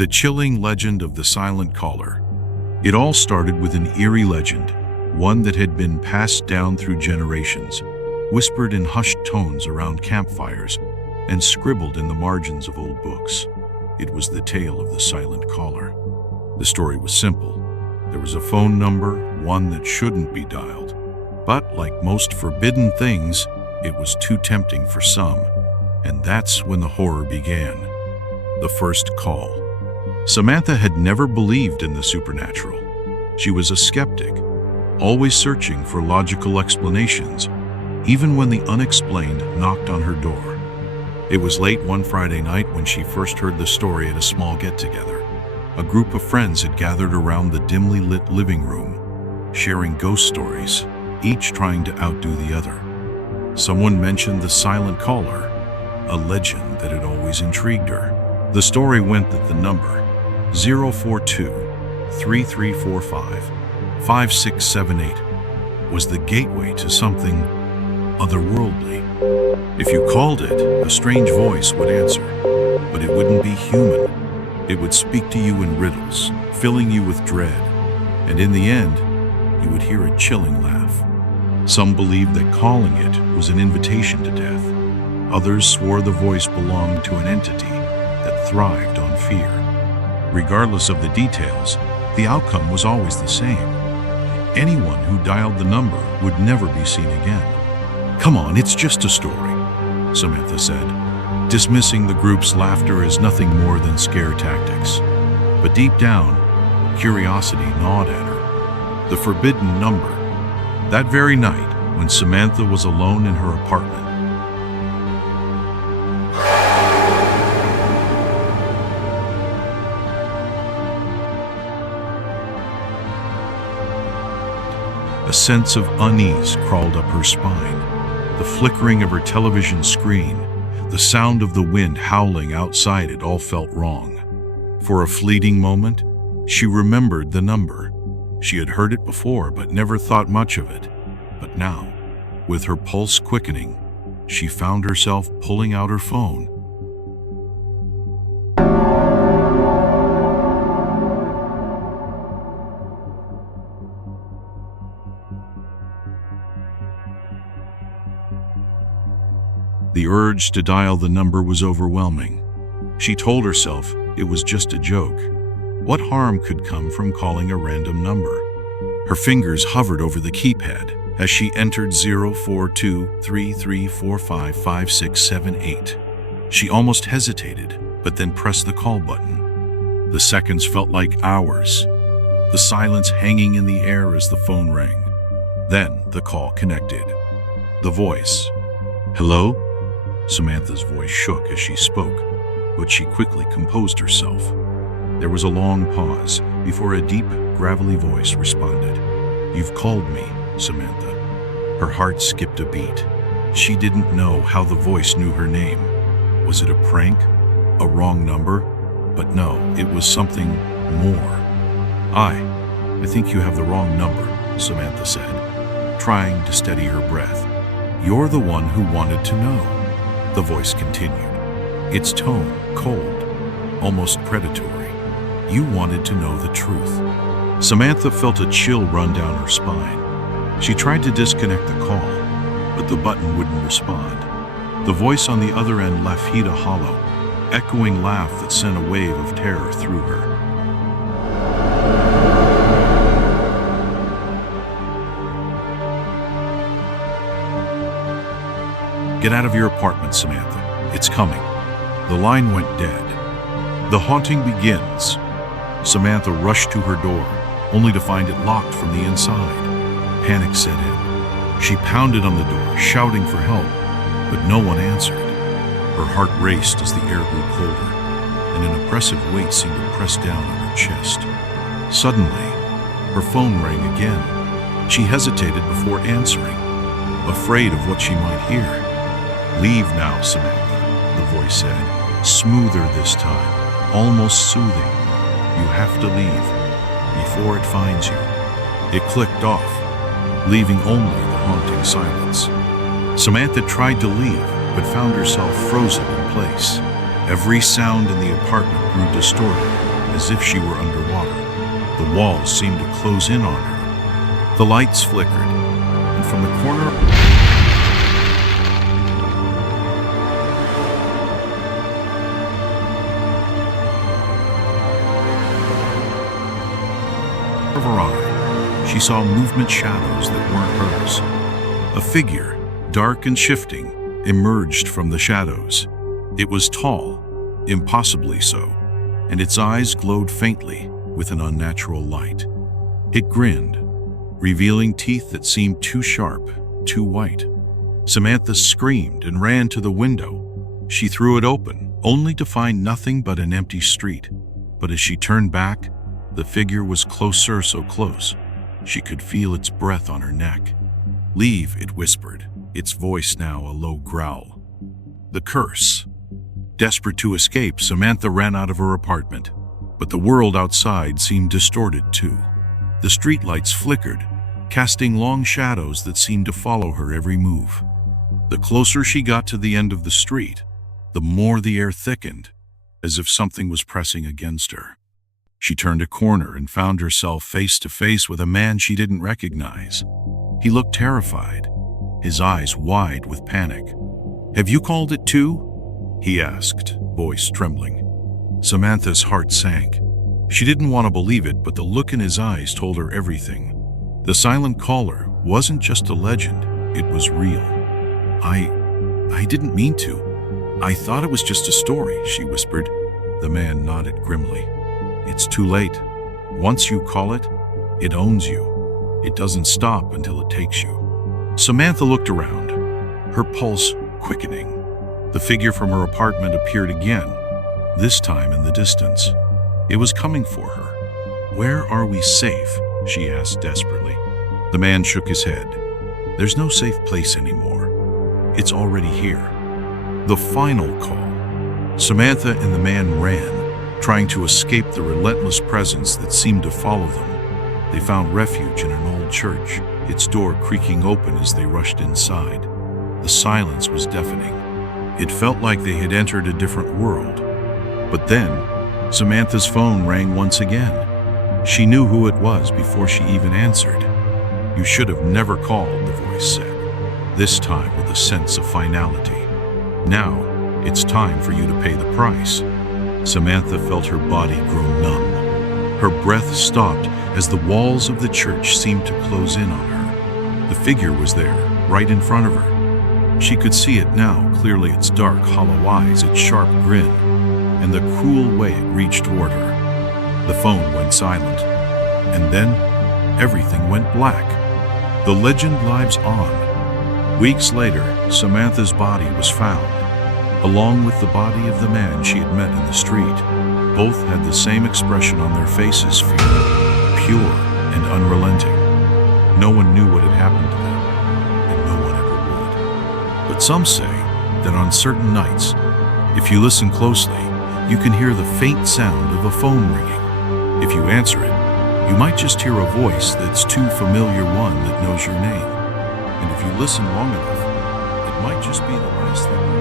The chilling legend of the silent caller. It all started with an eerie legend, one that had been passed down through generations, whispered in hushed tones around campfires, and scribbled in the margins of old books. It was the tale of the silent caller. The story was simple. There was a phone number, one that shouldn't be dialed. But like most forbidden things, it was too tempting for some. And that's when the horror began. The first call. Samantha had never believed in the supernatural. She was a skeptic, always searching for logical explanations, even when the unexplained knocked on her door. It was late one Friday night when she first heard the story at a small get-together. A group of friends had gathered around the dimly lit living room, sharing ghost stories, each trying to outdo the other. Someone mentioned the silent caller, a legend that had always intrigued her. The story went that the number 042-3345-5678 was the gateway to something otherworldly. If you called it, a strange voice would answer, but it wouldn't be human. It would speak to you in riddles, filling you with dread, and in the end, you would hear a chilling laugh. Some believed that calling it was an invitation to death. Others swore the voice belonged to an entity that thrived on fear. Regardless of the details, the outcome was always the same. Anyone who dialed the number would never be seen again. "Come on, it's just a story," Samantha said, dismissing the group's laughter as nothing more than scare tactics. But deep down, curiosity gnawed at her. The forbidden number. That very night, when Samantha was alone in her apartment, a sense of unease crawled up her spine. The flickering of her television screen, the sound of the wind howling outside, it all felt wrong. For a fleeting moment, she remembered the number. She had heard it before, but never thought much of it. But now, with her pulse quickening, she found herself pulling out her phone. The urge to dial the number was overwhelming. She told herself it was just a joke. What harm could come from calling a random number? Her fingers hovered over the keypad as she entered 042-3345-5678. She almost hesitated, but then pressed the call button. The seconds felt like hours, the silence hanging in the air as the phone rang. Then the call connected. The voice. "Hello?" Samantha's voice shook as she spoke, but she quickly composed herself. There was a long pause before a deep, gravelly voice responded. "You've called me, Samantha." Her heart skipped a beat. She didn't know how the voice knew her name. Was it a prank? A wrong number? But no, it was something more. I think you have the wrong number," Samantha said, trying to steady her breath. "You're the one who wanted to know," the voice continued, its tone cold, almost predatory. "You wanted to know the truth." Samantha felt a chill run down her spine. She tried to disconnect the call, but the button wouldn't respond. The voice on the other end left a hollow, echoing laugh that sent a wave of terror through her. "Get out of your apartment, Samantha. It's coming." The line went dead. "The haunting begins." Samantha rushed to her door, only to find it locked from the inside. Panic set in. She pounded on the door, shouting for help, but no one answered. Her heart raced as the air grew colder, and an oppressive weight seemed to press down on her chest. Suddenly, her phone rang again. She hesitated before answering, afraid of what she might hear. "Leave now, Samantha," the voice said, smoother this time, almost soothing. "You have to leave before it finds you." It clicked off, leaving only the haunting silence. Samantha tried to leave, but found herself frozen in place. Every sound in the apartment grew distorted, as if she were underwater. The walls seemed to close in on her. The lights flickered, and from the corner of her honor, she saw movement shadows that weren't hers. A figure, dark and shifting, emerged from the shadows. It was tall, impossibly so, and its eyes glowed faintly with an unnatural light. It grinned, revealing teeth that seemed too sharp, too white. Samantha screamed and ran to the window. She threw it open, only to find nothing but an empty street. But as she turned back, the figure was closer, so close, she could feel its breath on her neck. "Leave," it whispered, its voice now a low growl. The curse. Desperate to escape, Samantha ran out of her apartment. But the world outside seemed distorted too. The streetlights flickered, casting long shadows that seemed to follow her every move. The closer she got to the end of the street, the more the air thickened, as if something was pressing against her. She turned a corner and found herself face to face with a man she didn't recognize. He looked terrified, his eyes wide with panic. "Have you called it too?" he asked, voice trembling. Samantha's heart sank. She didn't want to believe it, but the look in his eyes told her everything. The silent caller wasn't just a legend, it was real. I didn't mean to. I thought it was just a story," she whispered. The man nodded grimly. "It's too late. Once you call it, it owns you. It doesn't stop until it takes you." Samantha looked around, her pulse quickening. The figure from her apartment appeared again, this time in the distance. It was coming for her. "Where are we safe?" she asked desperately. The man shook his head. "There's no safe place anymore. It's already here." The final call. Samantha and the man ran, trying to escape the relentless presence that seemed to follow them. They found refuge in an old church, its door creaking open as they rushed inside. The silence was deafening. It felt like they had entered a different world. But then, Samantha's phone rang once again. She knew who it was before she even answered. "You should have never called," the voice said, this time with a sense of finality. "Now, it's time for you to pay the price." Samantha felt her body grow numb. Her breath stopped as the walls of the church seemed to close in on her. The figure was there, right in front of her. She could see it now, clearly, its dark, hollow eyes, its sharp grin, and the cruel way it reached toward her. The phone went silent, and then everything went black. The legend lives on. Weeks later, Samantha's body was found, along with the body of the man she had met in the street. Both had the same expression on their faces, fear, pure and unrelenting. No one knew what had happened to them, and no one ever would. But some say that on certain nights, if you listen closely, you can hear the faint sound of a phone ringing. If you answer it, you might just hear a voice that's too familiar, one that knows your name. And if you listen long enough, it might just be the last thing.